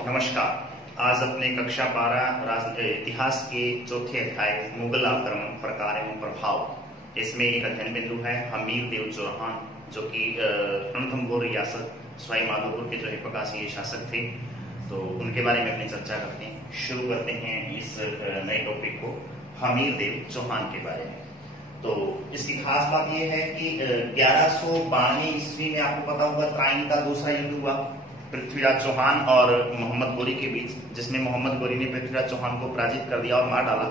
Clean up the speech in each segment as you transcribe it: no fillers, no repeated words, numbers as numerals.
नमस्कार। आज अपने कक्षा 12 इतिहास के चौथे अध्याय मुगल आक्रमण प्रकार एवं प्रभाव, इसमें एक अध्ययन बिंदु है हमीर देव चौहान, जो कि रणथंभौर रियासत सवाई माधोपुर के जो है प्रकाशीय शासक थे। तो उनके बारे में अपनी चर्चा करते हैं। शुरू करते हैं इस नए टॉपिक को, हमीर देव चौहान के बारे में। तो इसकी खास बात यह है कि 1192 ईस्वी में आपको पता होगा त्राइन का दूसरा युद्ध हुआ पृथ्वीराज चौहान और मोहम्मद गोरी के बीच, जिसमें मोहम्मद गोरी ने पृथ्वीराज चौहान को पराजित कर दिया और मार डाला।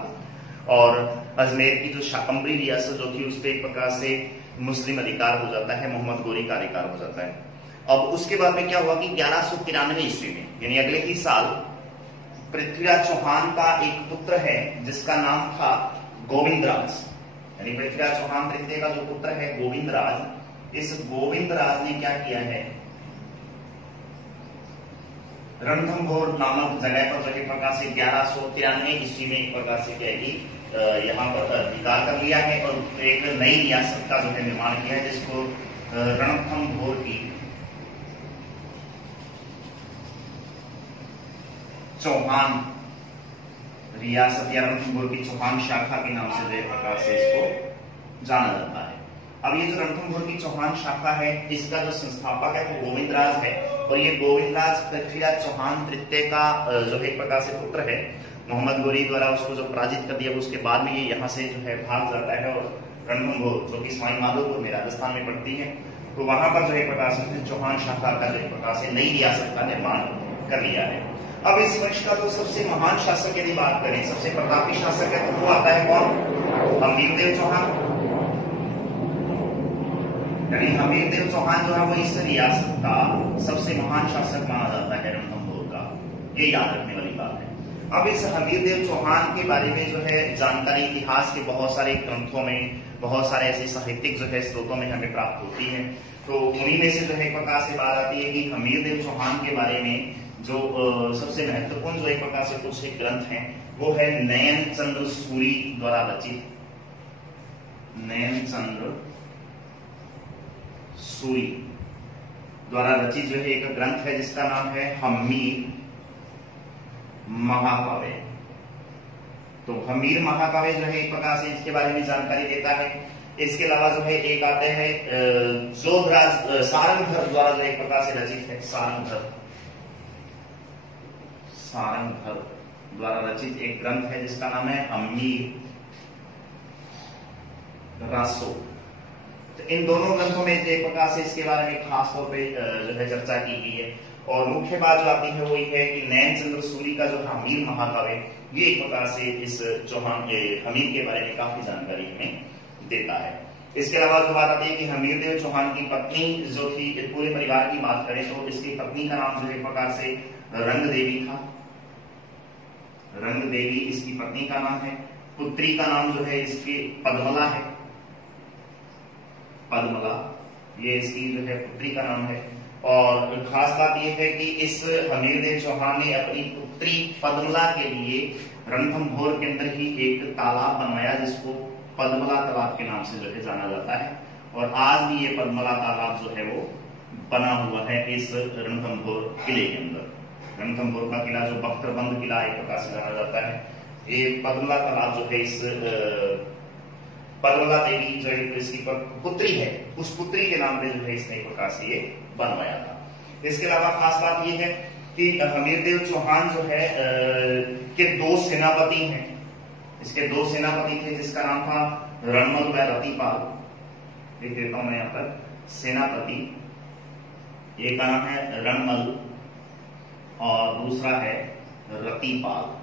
और अजमेर की जो शाकंबरी रियासत जो थी उस पर एक प्रकार से मुस्लिम अधिकार हो जाता है, मोहम्मद गोरी का अधिकार हो जाता है। अब उसके बाद में क्या हुआ कि 1193 ईस्वी में, यानी अगले ही साल, पृथ्वीराज चौहान का एक पुत्र है जिसका नाम था गोविंदराज। यानी पृथ्वीराज चौहान तृतीय का जो पुत्र है गोविंदराज, इस गोविंदराज ने क्या किया है, रणथंभौर नामक जगह पर जो एक प्रकार से 1193 ईस्वी में एक प्रकार से क्या है यहाँ पर अधिकार कर लिया है और एक नई रियासत का जो है निर्माण किया है, जिसको रणथंभौर की चौहान रियासत या रणथंभौर की चौहान शाखा के नाम से जो एक प्रकार से इसको जाना जाता है। अब ये जो रणथंभौर की चौहान शाखा है, इसका जो संस्थापक है वो गोविंदराज है, और ये गोविंदराज पृथ्वीराज चौहान तृतीय का जो एक प्रकार से पुत्र है। मोहम्मद गोरी द्वारा उसको जो पराजित कर दिया, उसके बाद में ये यहाँ से जो है भाग जाता है और रणथंभौर, जो कि सवाई माधोपुर में राजस्थान में पड़ती है, तो वहां पर जो एक प्रकार से चौहान शाखा का जो एक प्रकार से नई रियासत का निर्माण कर लिया है। अब इस वंश का जो सबसे महान शासक यदि बात करें, सबसे प्रतापी शासक है, तो वो आता है कौन? हमीर देव चौहान। यानी हमीर देव चौहान जो है वो इस रियासत का सबसे महान शासक माना जाता है रणथंभौर का, ये याद रखने वाली बात है। अब इस हमीर देव चौहान के बारे में जो है जानकारी इतिहास के बहुत सारे ग्रंथों में, बहुत सारे ऐसे साहित्यिक जो है स्रोतों में हमें प्राप्त होती है। तो उन्हीं में से जो है एक प्रकार से बात आती है कि हमीर देव चौहान के बारे में जो सबसे महत्वपूर्ण जो एक प्रकार से कुछ ग्रंथ हैं, वो है नयन चंद्र सूरी द्वारा रचित, नयन चंद्र सूरी द्वारा रचित जो है एक ग्रंथ है जिसका नाम है हमीर महाकाव्य। तो हमीर महाकाव्य जो है एक प्रकार से इसके बारे में जानकारी देता है। इसके अलावा जो है एक आते हैं जोधराज सारंगधर द्वारा जो एक प्रकार से रचित है, सारंगधर द्वारा रचित एक ग्रंथ है जिसका नाम है हमीर रासो। तो इन दोनों ग्रंथों में एक प्रकार से इसके बारे में खास तौर पे जो है चर्चा की गई है। और मुख्य बात जो आती है वो ये है कि नयन चंद्र सूरी का जो हमीर महाकाव्य, ये एक प्रकार से इस चौहान हमीर के बारे में काफी जानकारी हमें देता है। इसके अलावा जो बात आती है कि हमीर देव चौहान की पत्नी जो थी, पूरे परिवार की बात करें तो इसकी पत्नी का नाम जो एक प्रकार से रंग देवी था, रंग देवी इसकी पत्नी का नाम है। पुत्री का नाम जो है इसकी पद्मला है, पद्मला ये इसकी जो है पुत्री का नाम है। और खास बात यह है कि इस हमीर देव चौहान ने अपनी पुत्री पद्मला के लिए रणथंभौर के अंदर ही एक तालाब बनवाया, जिसको पद्मला तालाब के नाम से जो है जाना जाता है। और आज भी ये पद्मला तालाब जो है वो बना हुआ है इस रणथंभौर किले के अंदर। रणथंभौर का किला जो बख्तरबंद किला एक प्रकार से जाना जाता है, ये पद्मला तालाब जो है इस पद्मला देवी जो इसकी पुत्री है, उस पुत्री के नाम पे जो है इसने एक प्रकार से ये बनवाया था। इसके अलावा खास बात ये है कि हमीर देव चौहान जो है के दो सेनापति हैं। इसके दो सेनापति थे जिसका नाम था रणमल व रतिपाल। लिख देता हूं मैं यहाँ पर, सेनापति एक का नाम है रणमल और दूसरा है रतिपाल।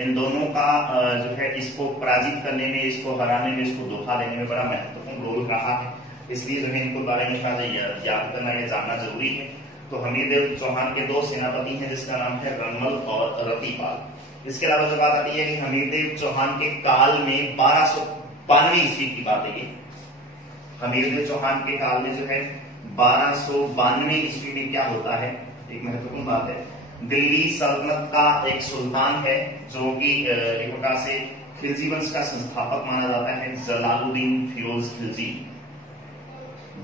इन दोनों का जो है इसको पराजित करने में, इसको हराने में, इसको धोखा देने में बड़ा महत्वपूर्ण रोल रहा है। इसलिए जो है इनको बारे में याद करना या जानना जरूरी है। तो हमीर देव चौहान के दो सेनापति हैं जिसका नाम है रणमल और रतिपाल। इसके अलावा जो बात आती है कि हमीर देव चौहान के काल में 1292 ईस्वी की बात है। हमीर देव चौहान के काल में जो है 1292 ईस्वी में क्या होता है, एक महत्वपूर्ण बात है, दिल्ली सल्तनत का एक सुल्तान है जो कि एक प्रकार से खिलजी वंश का संस्थापक माना जाता है, जलालुद्दीन फिरोज खिलजी।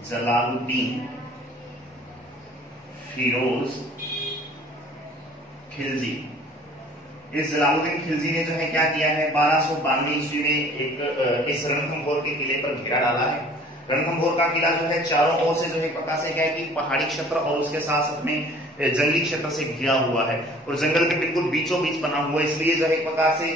जलालुद्दीन फिरोज खिलजी। इस जलालुद्दीन खिलजी ने जो है क्या किया है, 1292 ईस्वी में एक इस रणथंभोर के किले पर घेरा डाला है। रणथंभोर का किला जो है चारों ओर से जो है पता से क्या है कि पहाड़ी क्षेत्र और उसके साथ में जंगली क्षेत्र से घिरा हुआ है और जंगल के बिल्कुल बीचों बीच बना हुआ है, इसलिए जो है एक प्रकार से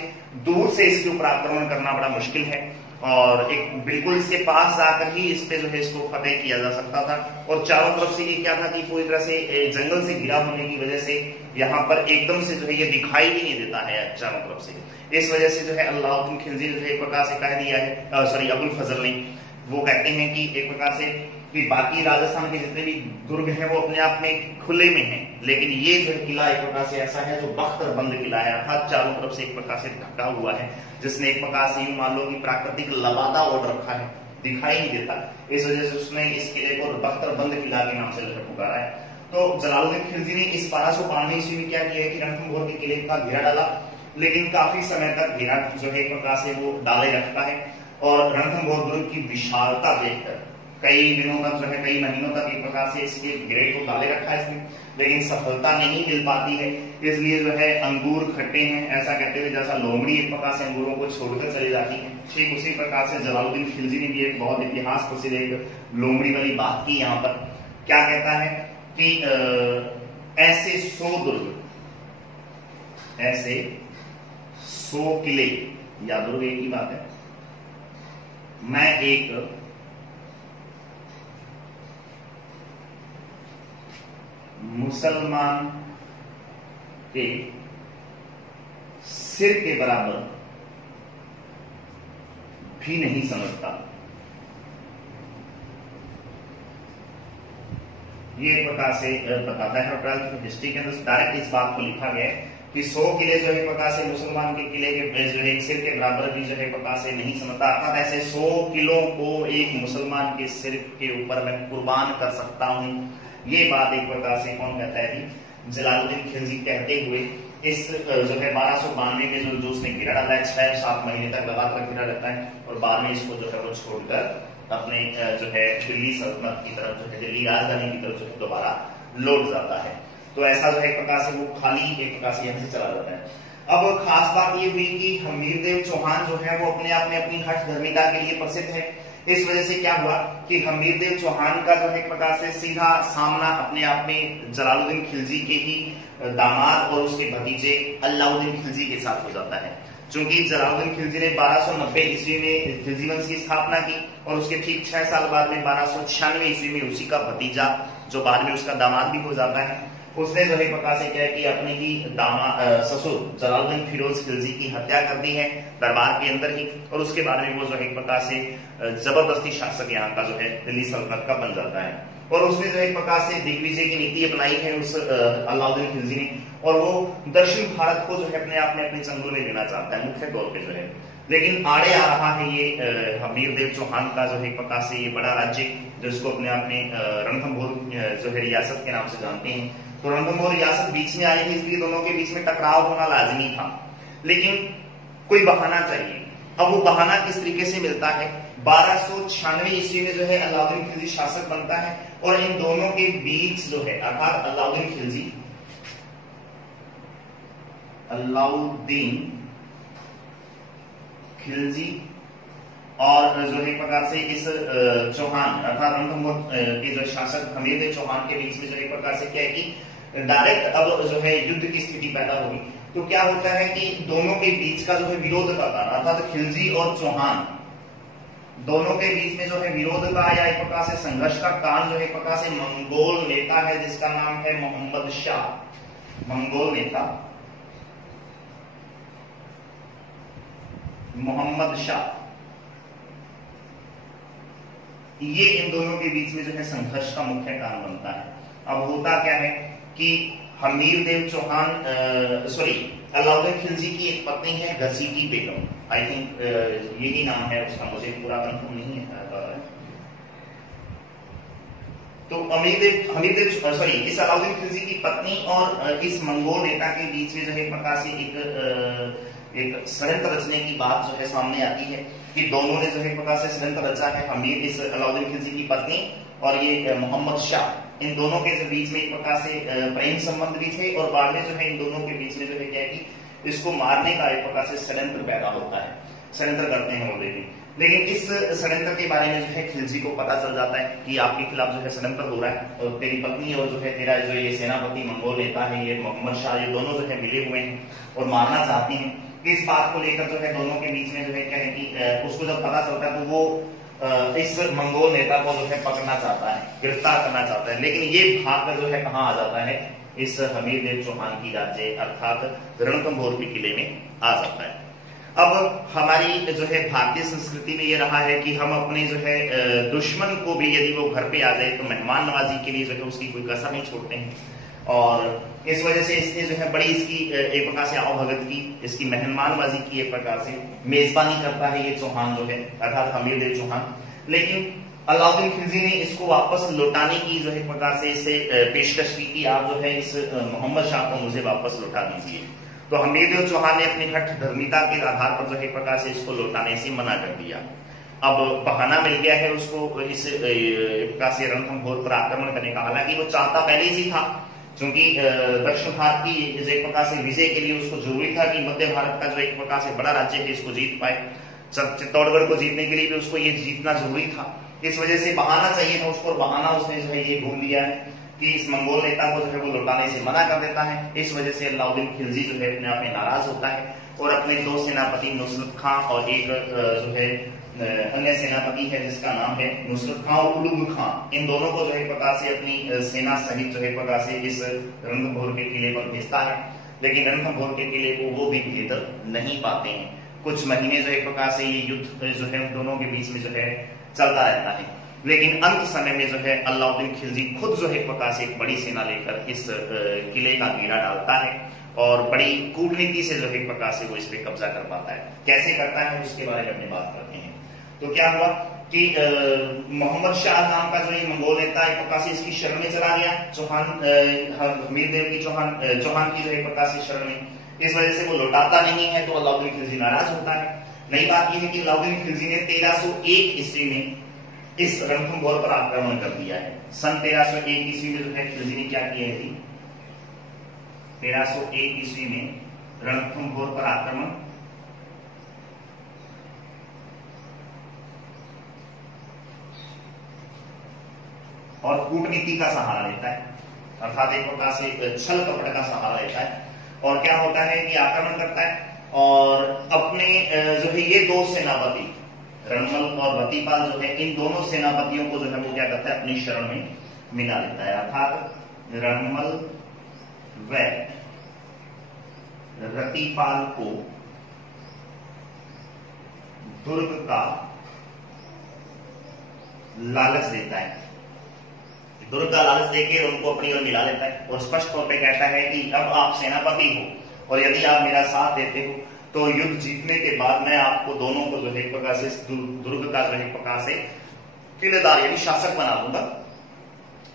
दूर से इसके ऊपर आक्रमण करना बड़ा मुश्किल है और एक बिल्कुल इसके पास जाकर ही इस पे जो है इसको फतेह किया जा सकता था। और चारों तरफ से ये क्या था कि पूरी तरह से जंगल से घिरा होने की वजह से यहाँ पर एकदम से जो है ये दिखाई भी नहीं देता है चारों तरफ से। इस वजह से जो है अलाउद्दीन खिलजी जो है एक प्रकार से कह दिया है, सॉरी अबुल फजल ने, वो कहते हैं कि एक प्रकार से कि बाकी राजस्थान के जितने भी दुर्ग हैं वो अपने आप में खुले में हैं, लेकिन ये जो किला एक प्रकार से ऐसा है जो बख्तरबंद किला है, अर्थात चारों तरफ से एक प्रकार से ढका हुआ है, जिसने एक प्रकार से यूं मान लो कि प्राकृतिक लबादा ओढ़ रखा है, दिखाई नहीं देता। इस वजह से उसने इस किले को बख्तरबंद किला के नाम से जो है पुकारा है। तो जलालुद्दीन खिलजी ने इस 1292 ईस्वी में क्या किया है कि रणथंभोर के किले का घेरा डाला, लेकिन काफी समय तक घेरा जो है एक प्रकार से वो डाले रखता है और रणथंभोर दुर्ग की विशालता देखकर कई दिनों तक जो है, कई महीनों तक एक प्रकार से इसके घेरे को डाले रखा है इसने, लेकिन सफलता नहीं मिल पाती है। इसलिए जो है अंगूर खट्टे हैं ऐसा कहते हुए जैसा लोमड़ी एक प्रकार से अंगूरों को छोड़कर चली जाती है, ठीक उसी प्रकार से जलालुद्दीन खिलजी ने भी एक बहुत इतिहास प्रसिद्ध एक लोमड़ी वाली बात की। यहाँ पर क्या कहता है कि ऐसे 100 दुर्ग, ऐसे 100 किले या दुर्ग एक ही बात है, मैं एक मुसलमान के सिर के बराबर भी नहीं समझता। ये एक प्रकार से बताता है और 12th हिस्ट्री के अंदर डायरेक्ट इस बात को लिखा गया है कि 100 किले जो है प्रकार से मुसलमान के किले के जो है एक सिर के बराबर भी जो है प्रकार से नहीं समझता, अर्थात ऐसे 100 किलों को एक मुसलमान के सिर के ऊपर मैं कुर्बान कर सकता हूं। ये बात एक प्रकार से कौन कहता है कि जलालुद्दीन खिलजी कहते हुए इस जो है 1292 में जो उसने घेरा डाला है, 6-7 महीने तक लगातार घेरा रहता है और बाद में इसको जो है वो छोड़कर अपने जो है दिल्ली सल्तनत की तरफ जो है दिल्ली राजधानी की तरफ जो है दोबारा लौट जाता है। तो ऐसा जो है एक प्रकार से वो खाली एक प्रकार से यहाँ से चला जाता है। अब खास बात ये हुई कि हमीरदेव चौहान जो है वो अपने आप में अपनी हठ धर्मिता के लिए प्रसिद्ध है। इस वजह से क्या हुआ कि हमीरदेव चौहान का जो है एक प्रकार से सीधा सामना अपने आप में जलालुद्दीन खिलजी के ही दामाद और उसके भतीजे अलाउद्दीन खिलजी के साथ हो जाता है। चूंकि जलालुद्दीन खिलजी ने 1290 ईस्वी में खिलजी वंश की स्थापना की और उसके ठीक 6 साल बाद में 1296 ईस्वी में उसी का भतीजा जो बाद में उसका दामाद भी हो जाता है, उसने जो है प्रकार से क्या कि अपने ही ससुर जलालुद्दीन फिरोज खिलजी की हत्या कर दी है दरबार के अंदर ही, और उसके बाद में वो जो है एक प्रकार से जबरदस्ती शासक यहाँ का जो है दिल्ली सल्तनत का बन जाता है। और उसने जो एक प्रकार से दिग्विजय की नीति अपनाई है उस अलाउद्दीन खिलजी ने, और वो दक्षिण भारत को जो है अपने आप में अपने चंगुल में लेना चाहता है मुख्य तौर पे जो है। लेकिन आड़े आ रहा है ये हमीरदेव चौहान का जो है एक प्रकार से ये बड़ा राज्य जिसको अपने आप में रणथंभोर जो है रियासत के नाम से जानते हैं। तो रणथंभोर रियासत बीच में आई थी, इसलिए दोनों के बीच में टकराव होना लाजमी था, लेकिन कोई बहाना चाहिए। अब वो बहाना किस तरीके से मिलता है, 1296 ईस्वी में जो है अलाउद्दीन खिलजी शासक बनता है और इन दोनों के बीच जो है अर्थात अलाउद्दीन खिलजी और जो है प्रकार से इस चौहान अर्थात रणथंभोर के जो शासक हमीरदेव चौहान के बीच में जो एक प्रकार से क्या है कि डायरेक्ट अब जो है युद्ध की स्थिति पैदा होगी। तो क्या होता है कि दोनों के बीच का जो है विरोध का कारण अर्थात खिलजी और चौहान दोनों के बीच में जो है विरोध का या एक प्रकार से संघर्ष का कारण जो है एक प्रकार से मंगोल नेता है जिसका नाम है मोहम्मद शाह। मंगोल नेता मोहम्मद शाह, ये इन दोनों के बीच में जो है संघर्ष का मुख्य कारण बनता है। अब होता क्या है कि हमीरदेव चौहान अलाउद्दीन खिलजी की एक पत्नी है घसीटी बेगम, आई थिंक यही नाम है उसका, मुझे पूरा कंफर्म नहीं है। तो इस अलाउद्दीन खिलजी की पत्नी और इस मंगोल नेता के बीच में जो है प्रकार से एक षड्यंत्र रचने की बात जो है सामने आती है कि दोनों ने जो है प्रकार से षड्यंत्र रचा है, इस अलाउद्दीन खिलजी की पत्नी और ये मोहम्मद शाह, इन दोनों के बीच में एक प्रकार से प्रेम संबंध भी थे, और बाद में जो है इन दोनों के बीच में जो है क्या है कि इसको मारने का एक प्रकार से षड्यंत्र पैदा होता है, षड्यंत्र करते हैं वो देवी। लेकिन इस षड्यंत्र के बारे में जो है खिलजी को पता चल जाता है कि आपके खिलाफ जो है षड्यंत्र हो रहा है, और तेरी पत्नी और जो है तेरा जो ये सेनापति मंगोल नेता है ये मोहम्मद शाह, ये दोनों जो है मिले हुए हैं और मारना चाहते हैं। इस बात को लेकर जो है दोनों के बीच में जो है क्या है कि उसको जब पता चलता है तो वो इस मंगोल नेता को जो है पकड़ना चाहता है, गिरफ्तार करना चाहता है। लेकिन ये भाग कर जो है कहाँ आ जाता है, इस हमीरदेव चौहान की राज्य अर्थात रणथंभौर के किले में आ जाता है। अब हमारी जो है भारतीय संस्कृति में ये रहा है कि हम अपने जो है दुश्मन को भी यदि वो घर पे आ जाए तो मेहमान नवाजी के लिए जो है उसकी कोई कसर नहीं छोड़ते हैं, और इस वजह से इसने जो है बड़ी इसकी एक प्रकार से आवभगत की, इसकी मेहमानबाजी की, एक प्रकार से मेजबानी करता है ये चौहान जो है अर्थात हमीरदेव चौहान। लेकिन अलाउद्दीन खिलजी ने इसको वापस लौटाने की जो है प्रकार से इसे पेशकश की कि आप जो है इस मोहम्मद शाह को मुझे वापस लौटा दीजिए। तो हमीरदेव चौहान ने अपनी हठ धर्मिता के आधार पर जो है प्रकार से इसको लौटाने से मना कर दिया। अब बहाना मिल गया है उसको इस प्रकार से रणथंभौर पर आक्रमण करने का, हालांकि वो चाहता पहले ही था, क्योंकि दक्षिण भारत की एक प्रकार से विजय के लिए उसको जरूरी था कि मध्य भारत का जो एक प्रकार से बड़ा राज्य है इसको जीत पाए। चित्तौड़गढ़ को जीतने के लिए भी उसको ये जीतना जरूरी था, इस वजह से बहाना चाहिए था उसको, और बहाना उसने जो है ये ढूंढ लिया है कि इस मंगोल नेता को जो है वो लौटाने से मना कर देता है। इस वजह से अलाउद्दीन खिलजी जो है अपने आप में नाराज होता है और अपने दो सेनापति नुसरत खां और एक जो है अन्य सेनापति है जिसका नाम है नुसरत खां और उलुग खां, इन दोनों को जो है प्रकार से अपनी सेना सहित जो है प्रकार से इस रणथंभौर के किले पर भेजता है। लेकिन रणथंभौर के किले को वो भी भेद नहीं पाते हैं। कुछ महीने जो एक प्रकार से ये युद्ध जो है दोनों के बीच में जो है चलता रहता है। लेकिन अंत समय में जो है अलाउद्दीन खिलजी खुद जो है प्रकार से एक बड़ी सेना लेकर इस किले का घेरा डालता है और बड़ी कूटनीति से जो है प्रकार से वो इस पे कब्जा कर पाता है। कैसे करता है उसके बारे में अपनी बात करते हैं। तो क्या हुआ कि मोहम्मद शाह नाम का जो ये मंगोल नेता एक प्रकार से इसकी शरण में चला गया, चौहान हमीरदेव की चौहान की जो एक प्रकार से शरण में। इस वजह से वो लौटाता नहीं है तो अलाउद्दीन खिलजी नाराज होता है। नई बात यह है कि अलाउद्दीन खिलजी ने 1301 ईस्वी में इस रणथंभौर पर आक्रमण कर दिया है। सन 1301 ईस्वी में जो है खिलजी ने क्या किया है, 1301 ईस्वी में रणथंभौर पर आक्रमण और कूटनीति का सहारा लेता है, अर्थात एक प्रकार से छल कपट का सहारा लेता है। और क्या होता है कि आक्रमण करता है और अपने जो है ये दो सेनापति रणमल और रतिपाल जो है इन दोनों सेनापतियों को जो है वो क्या करता है अपनी शरण में मिला लेता है, अर्थात रणमल व रतिपाल को दुर्ग का लालच देता है। दुर्ग का लालच देकर उनको अपनी ओर मिला लेता है और स्पष्ट तौर पे कहता है कि अब आप सेनापति हो और यदि आप मेरा साथ देते हो तो युद्ध जीतने के बाद मैं आपको दोनों को जो है एक प्रकार से दुर्ग का जो है एक प्रकार से किलेदार यानी शासक बना दूंगा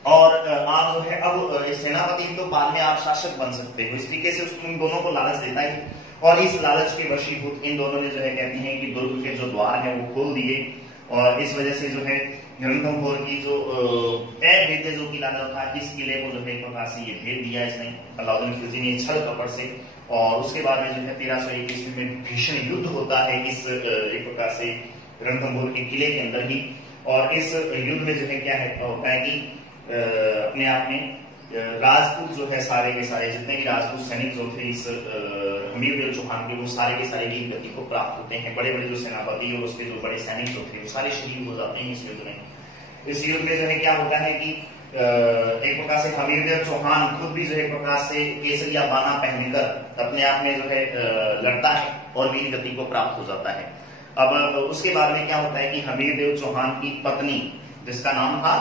और आप जो है अब सेनापति तो बाद में आप शासक बन सकते हो। इस तरीके से उन दोनों को लालच देता है और इस लालच के वशीभूत इन दोनों ने जो है कहते हैं कि दुर्ग के जो द्वार है वो खोल दिए और इस वजह से जो है रणथंभौर की जो भेद जो किला जो था इस किले को जो है एक प्रकार से ये भेद दिया इसने अलाउद्दीन खिलजी ने छल कपट से। और उसके बाद में जो है 1301 ईस्वी में भीषण युद्ध होता है इस एक प्रकार से रणथंभौर के किले के अंदर ही। और इस युद्ध में जो है क्या है होता है कि अपने आप में राजपूत जो है सारे के सारे जितने भी राजपूत सैनिक जो थे इस हमीरदेव चौहान के वो सारे के सारे वीर गति को प्राप्त होते हैं। बड़े बड़े जो सेनापति और उसके जो बड़े सैनिक जो थे वो सारे शहीद हो जाते हैं इस युद्ध में। इस युद्ध में जो है क्या होता है कि एक प्रकार से हमीरदेव चौहान खुद भी जो है प्रकार से केसरिया बाना पहनकर अपने आप में जो है लड़ता है और वीर गति को प्राप्त हो जाता है। अब उसके बाद में क्या होता है कि हमीरदेव चौहान की पत्नी जिसका नाम था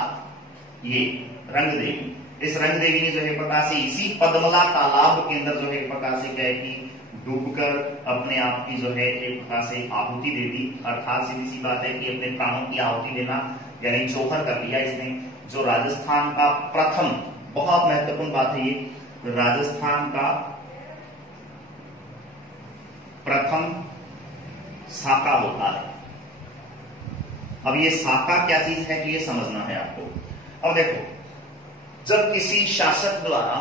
ये रंग देवी, इस रंग देवी ने जो है प्रकार से इसी पद्मला तालाब के अंदर जो है एक प्रकार से क्या है कि डूबकर अपने आप की जो है एक प्रकार से आहुति दे दी। अर्थात सीधी सी बात है कि अपने प्राणों की आहुति देना यानी चौहर कर दिया इसने। जो राजस्थान का प्रथम, बहुत महत्वपूर्ण बात है ये, राजस्थान का प्रथम साका होता है। अब ये साका क्या चीज है कि ये समझना है आपको। अब देखो जब किसी शासक द्वारा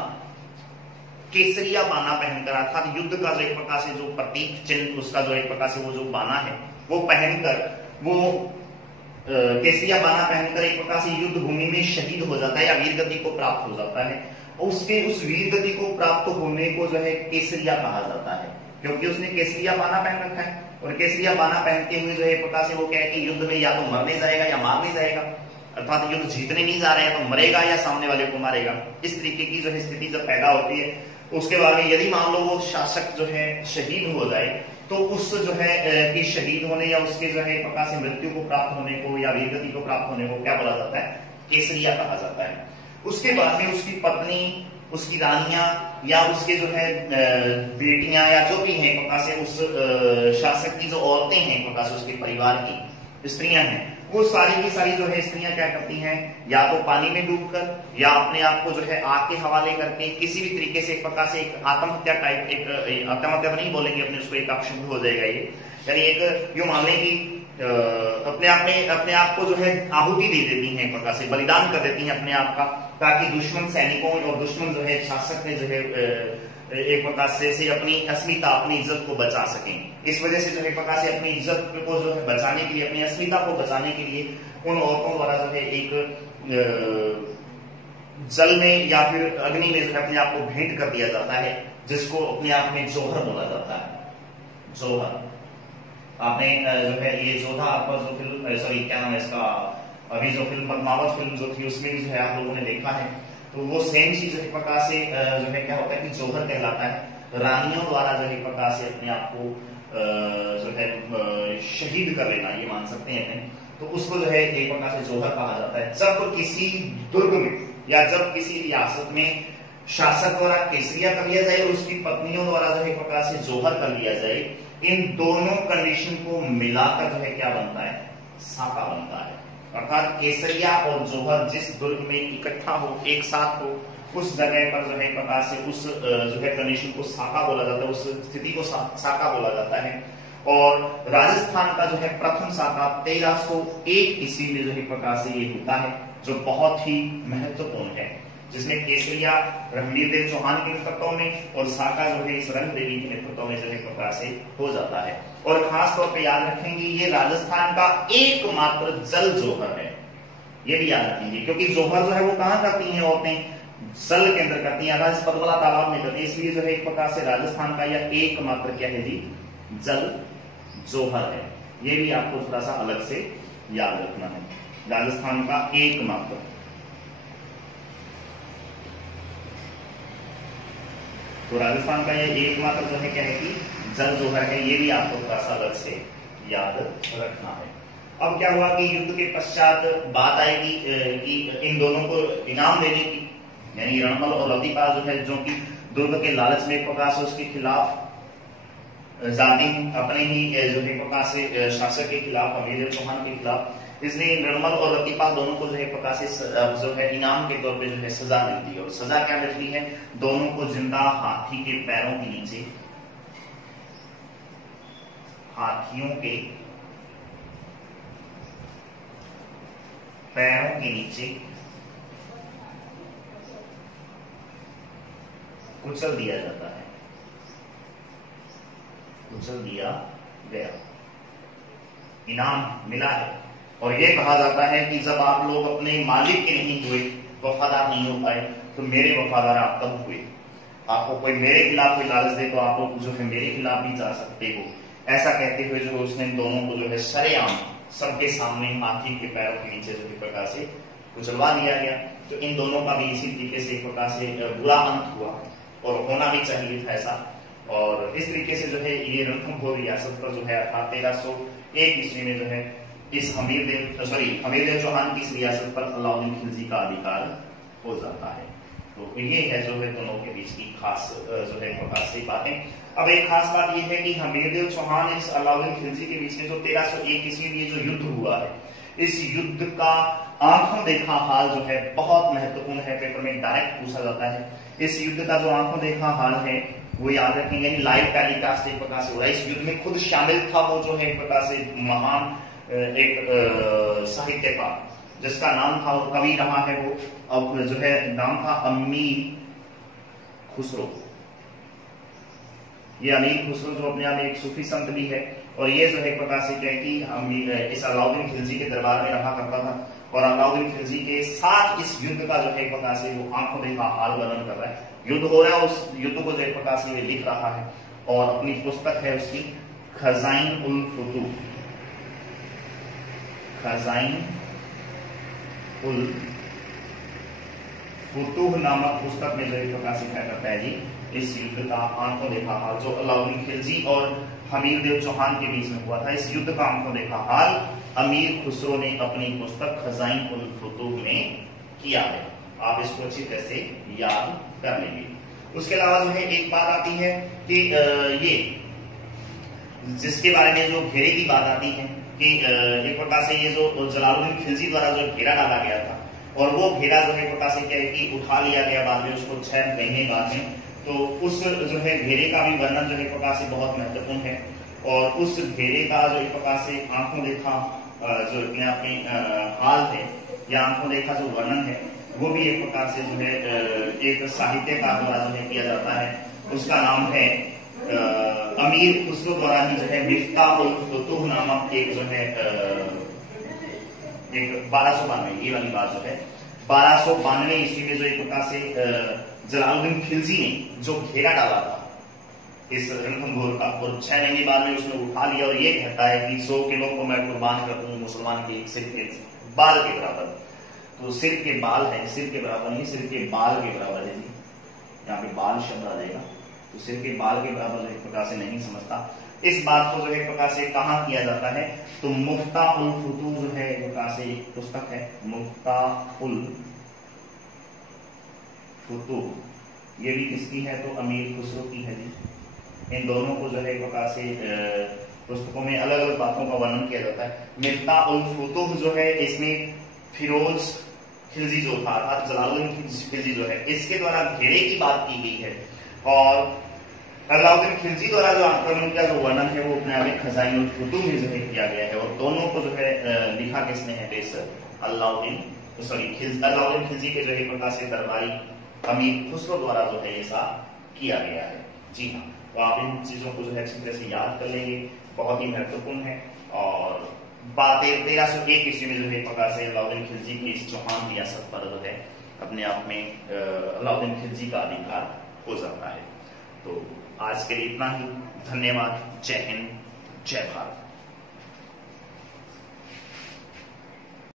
केसरिया बाना पहनकर, अर्थात युद्ध का जो एक प्रकार से जो प्रतीक चिन्ह, उसका जो एक प्रकार से वो जो बाना है वो पहनकर, वो केसरिया बाना पहनकर एक प्रकार से युद्ध भूमि में शहीद हो जाता है या वीर गति को प्राप्त हो जाता है, और उसके उस वीर गति को प्राप्त होने को जो है केसरिया कहा जाता है, क्योंकि उसने केसरिया बाना पहन रखा है। और केसरिया बाना पहनते हुए जो है प्रकार से वो क्या है कि युद्ध में या तो मरने जाएगा या मारने जाएगा, अर्थात युद्ध जीतने नहीं जा रहे हैं तो मरेगा या सामने वाले को मारेगा। इस तरीके की जो है स्थिति जब पैदा होती है, उसके बाद में यदि मान लो वो शासक जो है शहीद हो जाए, तो उस जो है कि शहीद होने या उसके जो है प्रकार से मृत्यु को प्राप्त होने को या वीरगति को प्राप्त होने को क्या बोला जाता है? केसरिया कहा जाता है। उसके बाद में उसकी पत्नी, उसकी रानियां या उसके जो है बेटियां या जो भी है प्रकार से उस शासक की जो औरतें हैं प्रकार से उसके परिवार की स्त्रियां हैं, वो सारी की सारी जो है स्त्रियां क्या करती हैं, या तो पानी में डूबकर या अपने आप को जो है आग के हवाले करके किसी भी तरीके से एक प्रकार से एक आत्महत्या टाइप, एक आत्महत्या नहीं बोलेंगे अपने उसको, एक अपशब्द हो जाएगा ये, यानी एक यूं मान लें कि अपने आप को जो है आहुति दे देती हैं, एक प्रकार से बलिदान कर देती हैं अपने आप का, ताकि दुश्मन सैनिकों और दुश्मन जो है शासक ने जो है एक प्रकार से अपनी अस्मिता, अपनी इज्जत को बचा सकें। इस वजह से जो है प्रकार से अपनी इज्जत को जो है बचाने के लिए, अपनी अस्मिता को बचाने के लिए उन औरतों द्वारा जो है एक जल में या फिर अग्नि में जो है अपने आप को भेंट कर दिया जाता है, जिसको अपने आप में जोहर बोला जाता है। जोहर आपने जो है ये जोधा आपका जो फिल्म, सॉरी क्या नाम है इसका, अभी जो फिल्म पद्मावत फिल्म जो थी उसमें भी जो है आप लोगों ने देखा है, तो वो सेम चीज एक प्रकार से जो है क्या होता है कि जोहर कहलाता है। रानियों द्वारा जो है प्रकार से अपने आप को जो है शहीद कर लेना, ये मान सकते हैं, तो उसको जो है एक प्रकार से जोहर कहा जाता है। जब किसी दुर्ग में या जब किसी रियासत में शासक द्वारा केसरिया कर लिया जाए और उसकी पत्नियों द्वारा जो है प्रकार से जोहर कर लिया जाए, इन दोनों कंडीशन को मिलाकर जो है क्या बनता है? साका बनता है। अर्थात केसरिया और जोहर जिस दुर्ग में इकट्ठा हो, एक साथ हो, उस जगह पर जो है प्रकार से उस जो है कंडीशन को साका बोला जाता है, उस स्थिति को साका बोला जाता है। और राजस्थान का जो है प्रथम साका 1301 ईस्वी में जो है प्रकार से ये होता है, जो बहुत ही महत्वपूर्ण है, जिसमें केसरिया रणवीर देव चौहान के नेतृत्व में और साका जो है इस रंग देवी के नेतृत्व में जो है प्रकार से हो जाता है। और खास तौर पे याद रखेंगे ये राजस्थान का एकमात्र जल जोहर है, ये भी याद रखेंगे, क्योंकि जोहर जो है वो कहां करती हैं औरतें? जल के अंदर करती हैं, इस पद्मला तालाब में करती है, इसलिए जो है एक प्रकार से राजस्थान का यह एकमात्र क्या है जी? जल जोहर है। ये भी आपको थोड़ा सा अलग से याद रखना है, राजस्थान का एकमात्र। तो राजस्थान का ये एकमात्र जो है क्या है कि जल जोहर है, ये भी आपको थोड़ा सा अलग से याद रखना है। अब क्या हुआ कि युद्ध के पश्चात बात आएगी कि इन दोनों को इनाम देने की, यानी रणमल और रतिपाल जो है, जो कि दुर्ग के लालच में प्रकार से उसके खिलाफ जाति अपने ही जो है प्रकार से शासक के खिलाफ, रणवीर चौहान के खिलाफ, इसलिए रणमल और रतिपाल दोनों को जो है प्रकार से जो है इनाम के तौर पे जो है सजा मिलती है। और सजा क्या मिलती है? दोनों को जिंदा हाथी के पैरों के नीचे, हाथियों के पैरों के नीचे कुचल दिया जाता है, कुचल दिया गया, इनाम मिला है। और यह कहा जाता है कि जब आप लोग अपने मालिक के नहीं हुए, वफादार नहीं हो पाए, तो मेरे वफादार आप तब हुए। आपको कोई मेरे खिलाफ कोई लालच दे तो आप लोग जो है मेरे खिलाफ भी जा सकते हो, ऐसा कहते हुए जो उसने दोनों को जो है सरेआम सबके सामने हाथी के पैरों के नीचे जो प्रकार से कुचलवा दिया गया। तो इन दोनों का भी इसी तरीके से एक प्रकार से बुरा अंत हुआ, और होना भी चाहिए था ऐसा। और इस तरीके से जो है ये रणथंभौर रियासत पर जो है 1301 ईस्वी में जो है इस हमीर देव चौहान की इस रियासत पर अलाउद्दीन खिलजी का अधिकार हो जाता है। तो ये है जो है दोनों के बीच की खास जो है प्रकार से बातें। अब एक खास बात यह है कि हमीर देव चौहान इस अलाउद्दीन खिलजी के बीच में जो 1301 ईस्वी में जो युद्ध हुआ है, इस युद्ध का आंखों देखा हाल जो है बहुत महत्वपूर्ण है, पेपर में डायरेक्ट पूछा जाता है। इस युद्ध का जो आंखों देखा हाल है वो याद रखेंगे, यानी लाइव टेलीकास्ट एक प्रकार से हो रहा है। इस युद्ध में खुद शामिल था वो जो है एक प्रकार से महान एक साहित्यकार जिसका नाम था और कवि रहा है वो अब जो है नाम था अमीर खुसरो। ये अमीर खुसरो जो अपने आप में एक सूफी संत भी है, और ये जो है एक प्रकार से क्या है कि इस अलाउद्दीन खिलजी के दरबार में रहा करता था, और अलाउद्दीन खिलजी के साथ इस युद्ध का जो है एक प्रकार से वो आंखों देखा हाल वर्णन कर रहा है। युद्ध हो रहा है, उस युद्ध को जो एक प्रकार से लिख रहा है, और अपनी पुस्तक है उसकी खजाइन उल फुतूह, खजाइन उल फुतूह नामक पुस्तक में जो एक प्रकार से क्या करता है जी, इस युद्ध का आंखों देखा हाल जो अलाउद्दीन खिलजी और हमीरदेव चौहान के बीच में हुआ था, इस युद्ध का आंखों देखा हाल अमीर खुसरो ने अपनी पुस्तक खजाइन उल फुतूह में किया है। आप इसको अच्छी तरह से याद कर लेंगे। उसके अलावा जो है एक बात आती है कि ये जिसके बारे में जो घेरे की बात आती है कि एक प्रकार से ये जो जलालुद्दीन खिलजी द्वारा जो घेरा डाला गया था, और वो घेरा जो है एक प्रकार से क्या है कि उठा लिया गया बाद में उसको 6 महीने बाद में, तो उस जो है घेरे का भी वर्णन जो है एक प्रकार से बहुत महत्वपूर्ण है, और उस घेरे का जो एक प्रकार से आंखों देखा जो अपने हाल है या आंखों देखा जो वर्णन है, वो भी एक प्रकार से जो है एक साहित्यकार द्वारा जो है किया जाता है। उसका नाम है अमीर खुसरो द्वारा ही जो है मिफ्ताह उल फुतूह नामक एक जो है एक 1292 ये वाली बात जो है 1292 ईस्वी में जो एक प्रकार से जलालुद्दीन खिलजी ने जो घेरा डाला था इस रणथंभोर का, और 6 महीने बाद में उसने उठा लिया, और ये कहता है कि 100 किलो को मैं कुर्बान कर दूं मुसलमान के सिर के बाल के बराबर। तो सिर के बाल है, सिर के बराबर नहीं, सिर के बाल के बराबर है जी, यहाँ पे बाल शब्द आ जाएगा, तो सिर के बाल के बराबर एक प्रकार से नहीं समझता। इस बात को जो है एक प्रकार से कहाँ किया जाता है, तो मिफ्ताह उल फुतूह जो है एक प्रकार से एक पुस्तक है, मिफ्ताह उल फुतूह, ये भी किसकी है, तो अमीर खुसरो की है जी। इन दोनों को जो है एक प्रकार से पुस्तकों में अलग अलग बातों का वर्णन किया जाता है। मिफ्ताह उल फुतूह जो है इसमें फिरोज खिलजी जो था जलालुद्दीन खिलजी जो है इसके द्वारा घेरे की बात की गई है, और अलाउद्दीन खिलजी द्वारा जो आक्रमण का जो वर्णन है वो अपने आप में खजाइन उल फुतूह में जो है किया गया है, और दोनों को जो है लिखा किसने है, अलाउद्दीन खिलजी के जो है प्रकार से दरबारी अमीर खुसरो द्वारा जो है ऐसा किया गया है। जी हाँ, तो आप इन चीजों को जो है अच्छी तरह से याद कर लेंगे, बहुत ही महत्वपूर्ण है। और 1301 ईस्वी में जो है प्रकार से अलाउद्दीन खिलजी की इस चौहान रियासत पर जो है अपने आप में अलाउद्दीन खिलजी का अधिकार हो जाता है। तो आज के लिए इतना ही, धन्यवाद, जय हिंद, जय भारत।